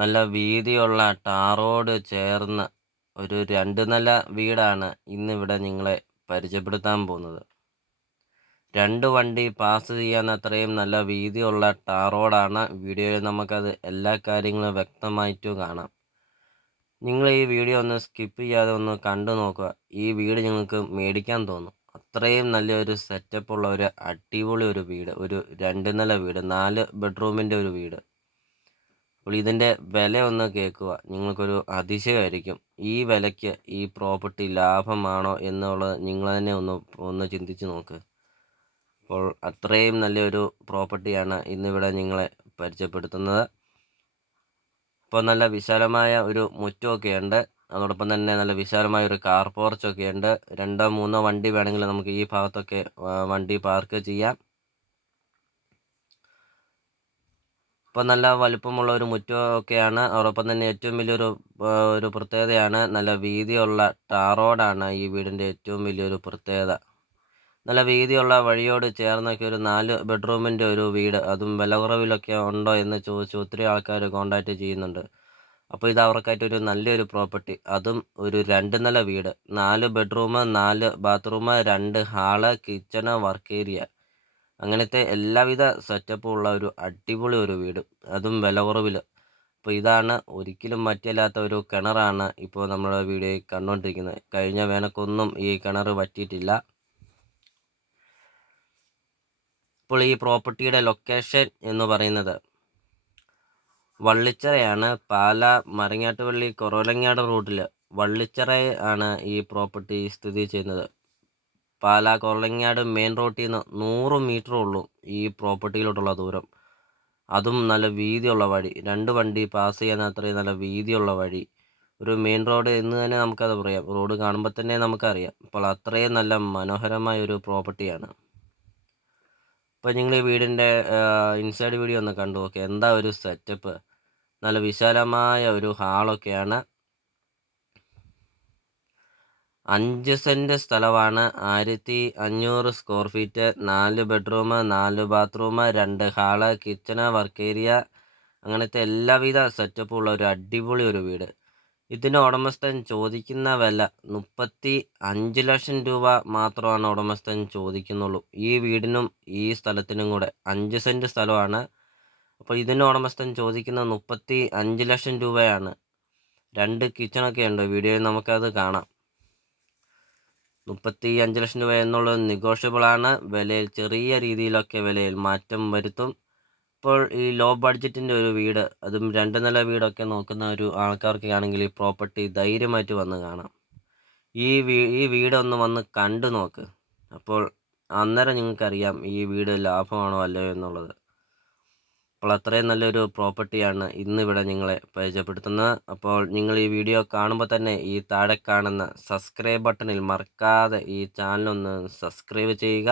നല്ല വീതിയുള്ള ടാറോട് ചേർന്ന ഒരു രണ്ട് നില വീടാണ് ഇന്നിവിടെ നിങ്ങളെ പരിചയപ്പെടുത്താൻ പോകുന്നത്. രണ്ട് വണ്ടി പാസ് ചെയ്യാൻ അത്രയും നല്ല വീതിയുള്ള ടാറോഡാണ് വീഡിയോയിൽ നമുക്കത് എല്ലാ കാര്യങ്ങളും വ്യക്തമായിട്ടും കാണാം. നിങ്ങൾ ഈ വീഡിയോ ഒന്ന് സ്കിപ്പ് ചെയ്യാതെ ഒന്ന് കണ്ടു നോക്കുക. ഈ വീട് നിങ്ങൾക്ക് മേടിക്കാൻ തോന്നും. അത്രയും നല്ലൊരു സെറ്റപ്പ് ഉള്ള ഒരു അടിപൊളി ഒരു വീട്. ഒരു രണ്ട് നില വീട് നാല് ബെഡ്റൂമിന്റെ ഒരു വീട്. അപ്പോൾ ഇതിന്റെ വില ഒന്ന് കേൾക്കുക. നിങ്ങൾക്കൊരു അതിശയമായിരിക്കും. ഈ വിലയ്ക്ക് ഈ പ്രോപ്പർട്ടി ലാഭമാണോ എന്നുള്ളത് നിങ്ങൾ തന്നെ ഒന്ന് ഒന്ന് ചിന്തിച്ച് നോക്ക്. അപ്പോൾ അത്രയും നല്ലൊരു പ്രോപ്പർട്ടിയാണ് ഇന്നിവിടെ നിങ്ങളെ പരിചയപ്പെടുത്തുന്നത്. അപ്പോൾ നല്ല വിശാലമായ ഒരു മുറ്റമൊക്കെ ഉണ്ട്. അതോടൊപ്പം തന്നെ നല്ല വിശാലമായ ഒരു കാർ പോർച്ചൊക്കെ ഉണ്ട്. രണ്ടോ മൂന്നോ വണ്ടി വേണമെങ്കിൽ നമുക്ക് ഈ ഭാഗത്തൊക്കെ വണ്ടി പാർക്ക് ചെയ്യാം. ഇപ്പം നല്ല വലുപ്പമുള്ള ഒരു മുറ്റമൊക്കെയാണ്. അതോടൊപ്പം തന്നെ ഏറ്റവും വലിയൊരു ഒരു പ്രത്യേകതയാണ് നല്ല വീതിയുള്ള ടാറോഡാണ് ഈ വീടിന്റെ ഏറ്റവും വലിയൊരു പ്രത്യേകത. നല്ല വീതിയുള്ള വഴിയോട് ചേർന്നൊക്കെ ഒരു നാല് ബെഡ്റൂമിന്റെ ഒരു വീട്. അതും വില കുറവിലൊക്കെ ഉണ്ടോ എന്ന് ചോദിച്ച് ഒത്തിരി ആൾക്കാർ കോണ്ടാക്റ്റ് ചെയ്യുന്നുണ്ട്. അപ്പോൾ ഇത് അവർക്കായിട്ടൊരു നല്ലൊരു പ്രോപ്പർട്ടി. അതും ഒരു രണ്ട് നില വീട്. നാല് ബെഡ്റൂം നാല് ബാത്റൂം രണ്ട് ഹാൾ കിച്ചണ് വർക്ക് ഏരിയ. അങ്ങനത്തെ എല്ലാവിധ സെറ്റപ്പും ഉള്ള ഒരു അടിപൊളി ഒരു വീട്. അതും വില കുറവിൽ അപ്പോൾ ഇതാണ് ഒരിക്കലും മറ്റല്ലാത്ത ഒരു കിണറാണ് ഇപ്പോൾ നമ്മുടെ വീഡിയോയിൽ കണ്ടുകൊണ്ടിരിക്കുന്നത് കഴിഞ്ഞ വേനക്കൊന്നും ഈ കിണർ പറ്റിയിട്ടില്ല ഇപ്പോൾ ഈ പ്രോപ്പർട്ടിയുടെ ലൊക്കേഷൻ എന്ന് പറയുന്നത് വള്ളിച്ചറയാണ്. പാല മരങ്ങാട്ടുപള്ളി കൊറോലങ്ങാട് റൂട്ടിൽ വള്ളിച്ചറ ആണ് ഈ പ്രോപ്പർട്ടി സ്ഥിതി ചെയ്യുന്നത്. പാല കൊറളങ്ങാട് മെയിൻ റോട്ടിൽ നിന്ന് നൂറ് മീറ്റർ ഉള്ളൂ ഈ പ്രോപ്പർട്ടിയിലോട്ടുള്ള ദൂരം. അതും നല്ല വീതിയുള്ള വഴി. രണ്ട് വണ്ടി പാസ് ചെയ്യാൻ അത്രയും നല്ല വീതിയുള്ള വഴി. ഒരു മെയിൻ റോഡ് എന്ന് തന്നെ നമുക്കത് പറയാം. റോഡ് കാണുമ്പോൾ തന്നെ നമുക്കറിയാം. അപ്പോൾ അത്രയും നല്ല മനോഹരമായ ഒരു പ്രോപ്പർട്ടിയാണ്. അപ്പോൾ നിങ്ങൾ ഈ വീടിന്റെ ഇൻസൈഡ് വീഡിയോ ഒന്ന് കണ്ടു നോക്കുക എന്താ ഒരു സെറ്റപ്പ്? നല്ല വിശാലമായ ഒരു ഹാളൊക്കെയാണ്. അഞ്ച് സെന്റ് സ്ഥലമാണ്. ആയിരത്തി അഞ്ഞൂറ് സ്ക്വയർ ഫീറ്റ് നാല് ബെഡ്റൂം നാല് ബാത്റൂം രണ്ട് ഹാൾ കിച്ചണ് വർക്ക് ഏരിയ അങ്ങനത്തെ എല്ലാവിധ സെറ്റപ്പും ഉള്ള ഒരു അടിപൊളി ഒരു വീട്. ഇതിന് ഉടമസ്ഥൻ ചോദിക്കുന്ന വില മുപ്പത്തി അഞ്ച് ലക്ഷം രൂപ മാത്രമാണ് ഉടമസ്ഥൻ ചോദിക്കുന്നുള്ളൂ. ഈ വീടിനും ഈ സ്ഥലത്തിനും കൂടെ അഞ്ച് സെന്റ് സ്ഥലമാണ്. അപ്പോൾ ഇതിന് ഉടമസ്ഥൻ ചോദിക്കുന്ന മുപ്പത്തി അഞ്ച് ലക്ഷം രൂപയാണ്. രണ്ട് കിച്ചണൊക്കെ ഉണ്ട്. വീഡിയോയിൽ നമുക്കത് കാണാം. മുപ്പത്തി അഞ്ച് ലക്ഷം രൂപ എന്നുള്ളത് നെഗോഷ്യബിൾ ആണ്. വിലയിൽ ചെറിയ രീതിയിലൊക്കെ വിലയിൽ മാറ്റം വരുത്തും. ഇപ്പോൾ ഈ ലോ ബഡ്ജറ്റിന്റെ ഒരു വീട് അതും രണ്ട് നില വീടൊക്കെ നോക്കുന്ന ഒരു ആൾക്കാർക്ക് ആണെങ്കിൽ ഈ പ്രോപ്പർട്ടി ധൈര്യമായിട്ട് വന്ന് കാണാം. ഈ വീ ഈ വീടൊന്ന് വന്ന് കണ്ടു നോക്ക്. അപ്പോൾ അന്നേരം നിങ്ങൾക്കറിയാം ഈ വീട് ലാഭമാണോ അല്ലയോ എന്നുള്ളത്. അപ്പോൾ അത്രയും നല്ലൊരു പ്രോപ്പർട്ടിയാണ് ഇന്നിവിടെ നിങ്ങളെ പരിചയപ്പെടുത്തുന്നത്. അപ്പോൾ നിങ്ങൾ ഈ വീഡിയോ കാണുമ്പോൾ തന്നെ ഈ താഴെ കാണുന്ന സബ്സ്ക്രൈബ് ബട്ടണിൽ മറക്കാതെ ഈ ചാനലൊന്ന് സബ്സ്ക്രൈബ് ചെയ്യുക.